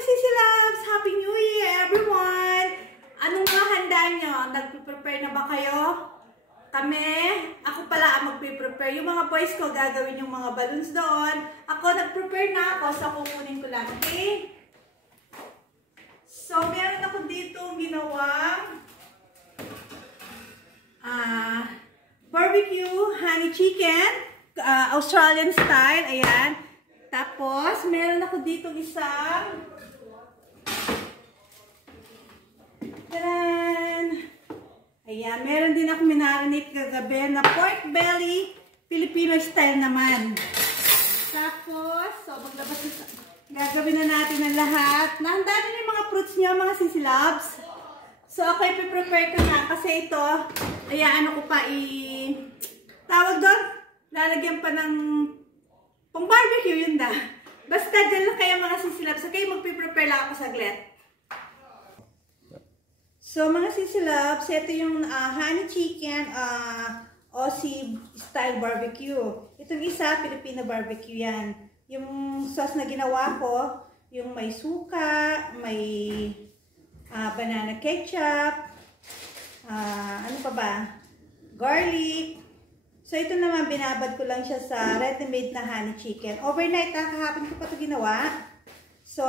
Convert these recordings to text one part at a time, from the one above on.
mga sisilabs! Happy New Year, everyone! Anong mga handa nyo? Nagpe-prepare na ba kayo? Kami? Ako pala ang magpe-prepare. Yung mga boys ko gagawin yung mga balloons doon. Ako nag-prepare na ako, so kukunin ko lang. Okay? So, meron ako dito ginawang barbecue honey chicken. Australian style. Ayan. Tapos, meron ako dito isang ayan, meron din ako minarinate kagabi na pork belly, Filipino style naman. Tapos, so maglabas gagawin na natin ang lahat. Nahanda din yung mga fruits nyo, mga sisilabs. So, ako ipiprepare ko na kasi ito, ayan, ano ko pa tawag doon, lalagyan pa ng pang barbecue, yun da. Basta dyan lang kayo mga sisilabs. Okay, magpiprepare lang ako saglit. So, mga sisilabs, ito yung honey chicken, Aussie style barbecue. Itong isa, Filipino barbecue yan. Yung sauce na ginawa ko, yung may suka, may banana ketchup, ano pa ba? Garlic. So, ito naman, binabad ko lang siya sa ready-made na honey chicken. Overnight, kahapon ko pa ito ginawa. So,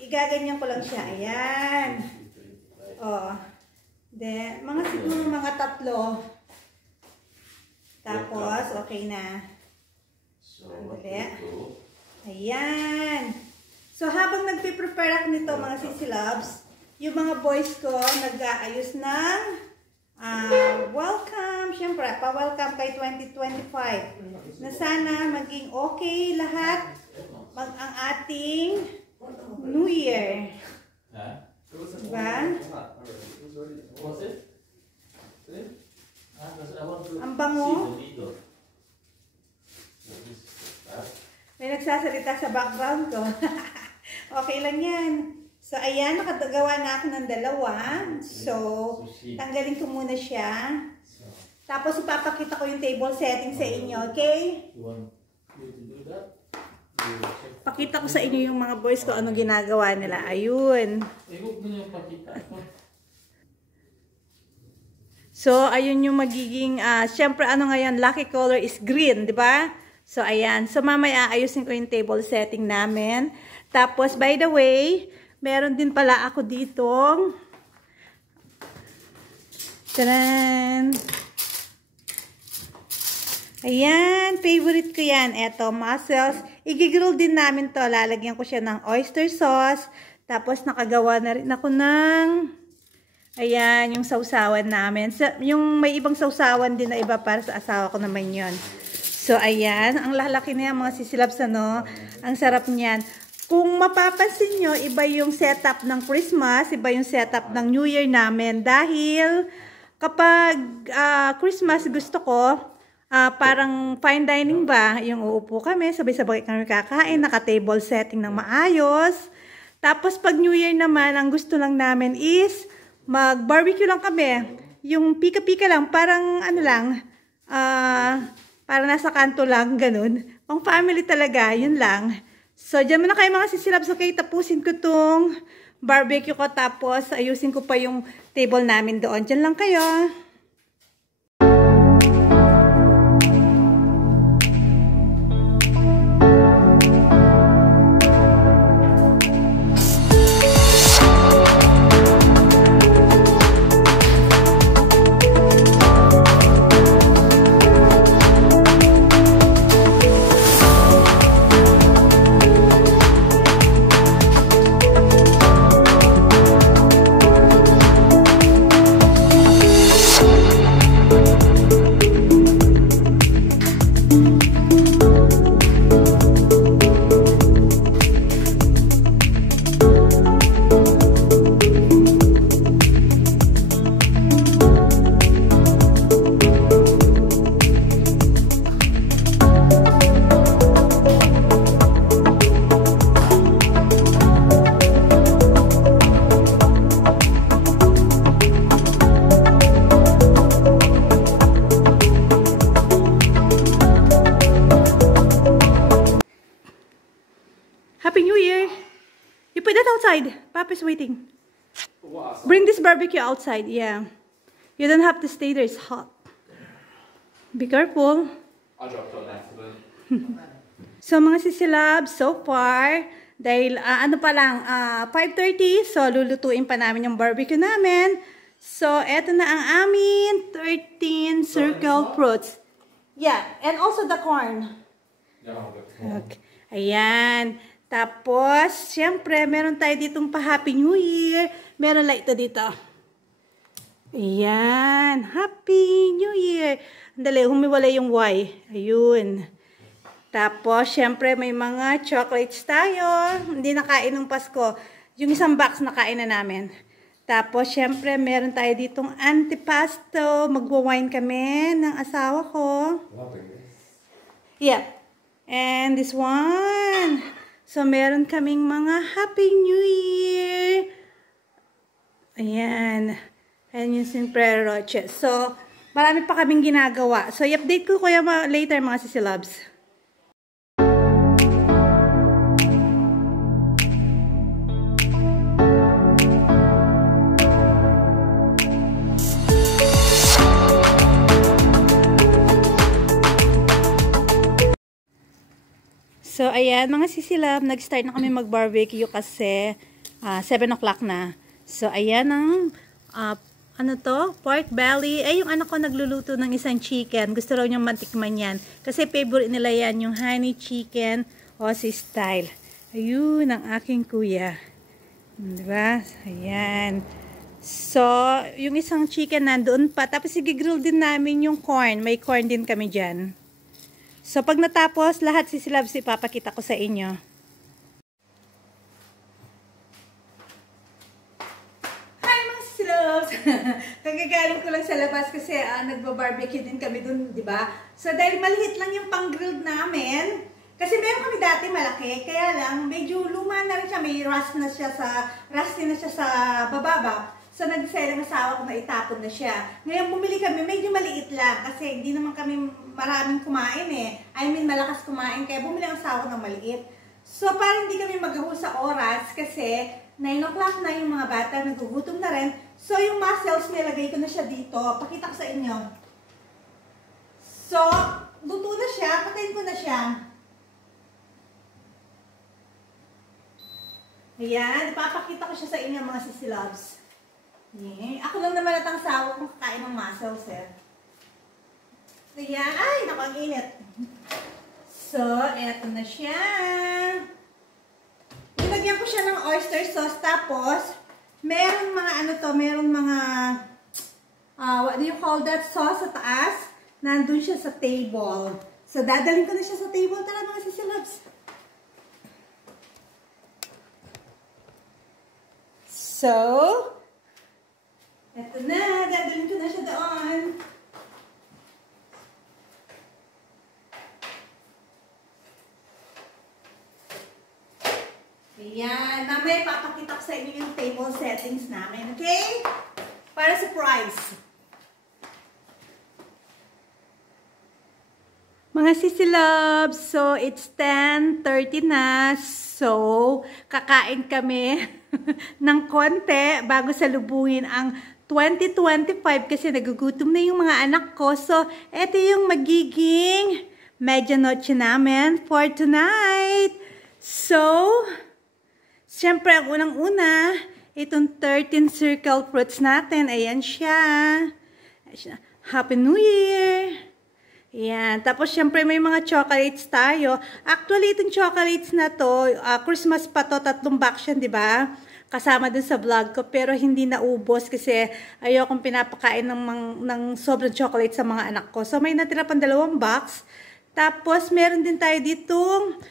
igaganyan ko lang siya. Ayan. Oh. Then, siguro mga 3. Tapos, okay na. Ulit. Ayan. So, habang nagpe-prepare ako nito, mga sisilabs, yung mga boys ko, nag-aayos ng welcome. Siyempre, pa-welcome kay 2025. Na sana maging okay lahat ang ating New Year. Diba? Ang bango. May nagsasalita sa background ko. Okay lang yan. So, ayan, nakagawa na ako ng 2. So, tanggalin ko muna siya. Tapos, ipapakita ko yung table setting sa inyo, okay? Pakita ko sa inyo yung mga boys ko anong ginagawa nila. Ayun. So, ayun yung magiging, syempre ano ngayon, lucky color is green, di ba? So, ayan. So, mamaya ayusin ko yung table setting namin. Tapos, by the way, meron din pala ako ditong taran! Ayan, favorite ko yan. Eto, mussels. Igigrill din namin to. Lalagyan ko siya ng oyster sauce. Tapos, nakagawa na rin ako ng ayan, yung sausawan namin. So, yung may ibang sausawan din na iba para sa asawa ko naman yon. So, ayan. Ang lalaki na yan, mga sisilabs, ano. Ang sarap niyan. Kung mapapansin nyo, iba yung setup ng Christmas, iba yung setup ng New Year namin. Dahil, kapag Christmas, gusto ko, parang fine dining ba, yung uupo kami, sabay-sabay kami kakain, naka-table setting ng maayos. Tapos pag New Year naman, ang gusto lang namin is mag-barbecue lang kami. Yung pika-pika lang, parang ano lang, parang nasa kanto lang, ganun. Pang family talaga, yun lang. So, dyan muna kayo mga sisilabs. Okay, tapusin ko tong barbecue ko, tapos ayusin ko pa yung table namin doon. Dyan lang kayo. outside. Papa's waiting. Bring this barbecue outside. Yeah. You don't have to stay there. It's hot. Be careful. I dropped on accident. So, mga sisilabs, so far, dahil ano pa lang, 5:30, so lulutuin pa namin yung barbecue namin. So, eto na ang amin, 13 circle fruits. Yeah, and also the corn. Okay. Ayan. Tapos, syempre, meron tayo ditong pa-Happy New Year. Meron like ito dito. Ayan. Happy New Year. Andali, humiwalay yung Y. Ayun. Tapos, syempre, may mga chocolates tayo. Hindi nakain ng Pasko. Yung isang box nakain na namin. Tapos, syempre, meron tayo ditong antipasto. Magwa-wine kami ng asawa ko. Yeah. And this one. So, meron kaming mga Happy New Year. Ayan. Ayan yung Sempre Roche. So, marami pa kaming ginagawa. So, i-update ko kuya later mga sisilabs. So, ayan, mga sisilab, nag-start na kami mag-barbecue kasi 7 o'clock na. So, ayan ang, ano to? Pork belly. Ay, yung anak ko nagluluto ng isang chicken. Gusto raw niyang matikman yan. Kasi favorite nila yan, yung honey chicken Aussie style. Ayun, ang aking kuya. Diba? Ayan. So, yung isang chicken nandoon pa. Tapos, i-grill din namin yung corn. May corn din kami dyan. So, pag natapos, lahat sisilabs ipapakita ko sa inyo. Hi mga sisilabs! Kagagaling ko lang sa labas kasi nagba-barbecue din kami dun, di ba? So, dahil maliit lang yung pang-grilled namin, kasi meron kami dati malaki, kaya lang medyo luma na rin siya, may rusty na siya sa bababa. So, nag-decide ang asawa ko na itapon na siya. Ngayon, bumili kami, medyo maliit lang. Kasi hindi naman kami maraming kumain eh. I mean, malakas kumain. Kaya bumili ang asawa ko ng maliit. So, parang hindi kami magaho sa oras. Kasi, 9 o'clock na yung mga bata. Nagugutom na rin. So, yung mussels, nilagay ko na siya dito. Pakita ko sa inyo. So, luto na siya. Patayin ko na siya. Ayan. Ipapakita ko siya sa inyo mga sisilabs. Yeah. Ako lang naman at ang asawa kung kakain ng mussels eh. Kaya, ay, naku, ang init. So, eto na siya. Nilagyan ko siya ng oyster sauce. Tapos, meron mga ano to, meron mga, what do you call that, sauce sa taas. Nandun siya sa table. So, dadalhin ko na siya sa table. Tara mga sisilabs. So, eto na, dadalhin ko na siya doon. Ayan, mamaya papakita ko sa inyo yung table settings namin, okay? Para surprise. Mga sisilabs, so it's 10:30 na. So, kakain kami ng konti bago salubungin ang 2025 kasi nagugutom na yung mga anak ko. So, ito yung magiging medianoche namin for tonight. So, siyempre, ang unang-una, itong 13 circle fruits natin. Ayan siya. Happy New Year! Ayan. Tapos, syempre, may mga chocolates tayo. Actually, itong chocolates na to, Christmas pa to, 3 box yan, di ba? Kasama dun sa vlog ko, pero hindi naubos kasi ayokong pinapakain ng sobrang chocolate sa mga anak ko. So, may natira pang 2 box. Tapos, meron din tayo ditong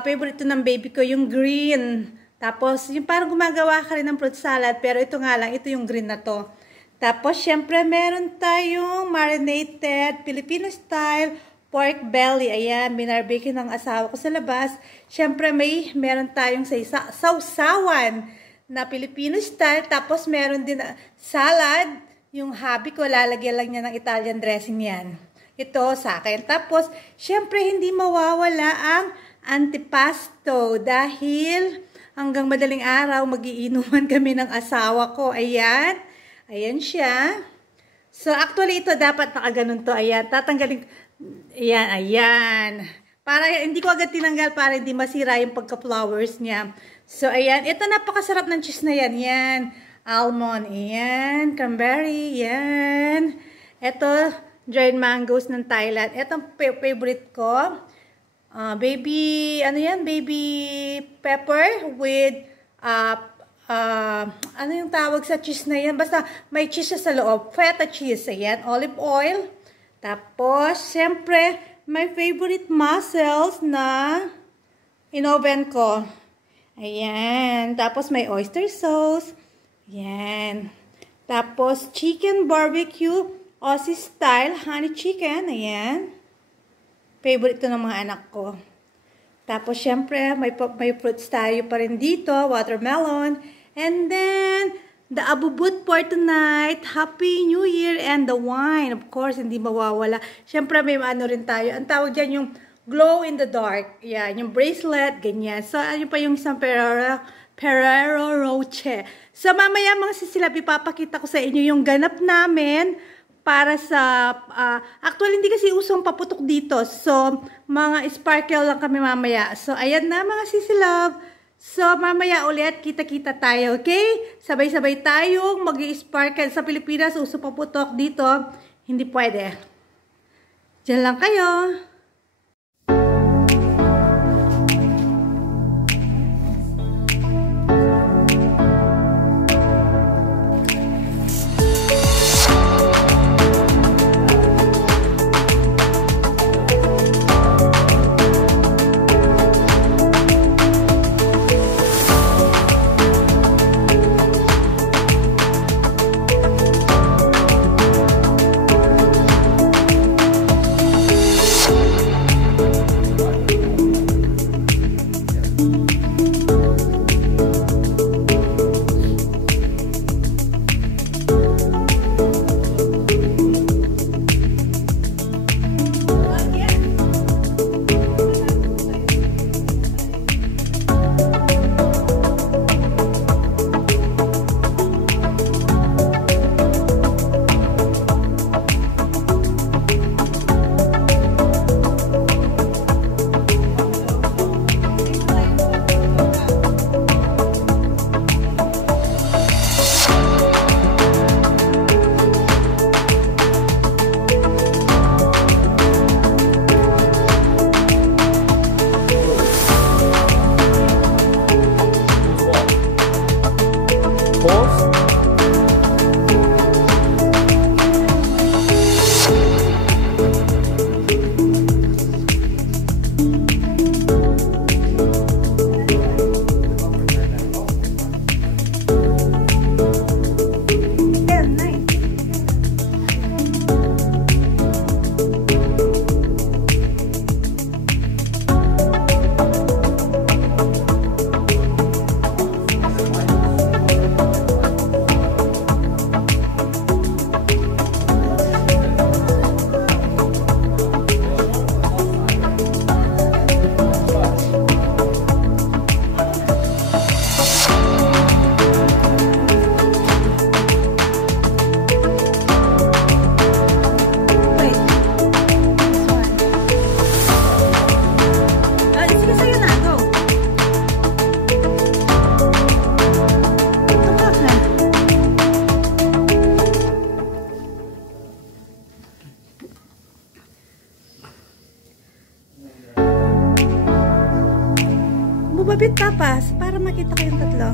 favorite ng baby ko, yung green. Tapos, yung parang gumagawa ka rin ng fruit salad, pero ito nga lang, ito yung green na to. Tapos, syempre, meron tayong marinated Filipino style pork belly. Ayan, binarbecue ng asawa ko sa labas. Syempre, meron tayong sausawan na Filipino style. Tapos, meron din salad. Yung hubby ko, lalagyan lang niya ng Italian dressing yan. Ito sa akin. Tapos, syempre, hindi mawawala ang antipasto dahil hanggang madaling araw, magiinuman kami ng asawa ko. Ayan. Ayan siya. So, actually, ito dapat nakaganon to. Ayan. Tatanggalin. Ayan, ayan. Para, hindi ko agad tinanggal para hindi masira yung pagka-flowers niya. So, ayan. Ito, napakasarap ng cheese na yan. Yan. Almond. Ayan. Cranberry. Yan. Ito, dried mangoes ng Thailand. Ito, favorite ko. Baby, ano yan? Baby pepper with, ano yung tawag sa cheese na yan? Basta may cheese siya sa loob. Feta cheese. Ayan. Olive oil. Tapos, syempre, my favorite mussels na in-oven ko. Ayan. Tapos, may oyster sauce. Ayan. Tapos, chicken barbecue, Aussie style, honey chicken. Ayan. Favorite ito ng mga anak ko. Tapos, syempre, may fruits tayo pa rin dito. Watermelon. And then, the abubut for tonight. Happy New Year and the wine. Of course, hindi mawawala. Syempre, may ano rin tayo. Ang tawag dyan yung glow in the dark. Yan, yung bracelet, ganyan. So, ano pa yung isang Ferrero Rocher. So, mamaya mga sisilab, ipapakita ko sa inyo yung ganap namin para sa, actually, hindi kasi usong paputok dito. So, mga sparkle lang kami mamaya. So, ayan na mga sisilab. So, mamaya ulit, kita-kita tayo, okay? Sabay-sabay tayong mag-i-sparkle. Sa Pilipinas, uso paputok dito. Hindi pwede. Diyan lang kayo. Bubabit tapas para makita kayong tatlo.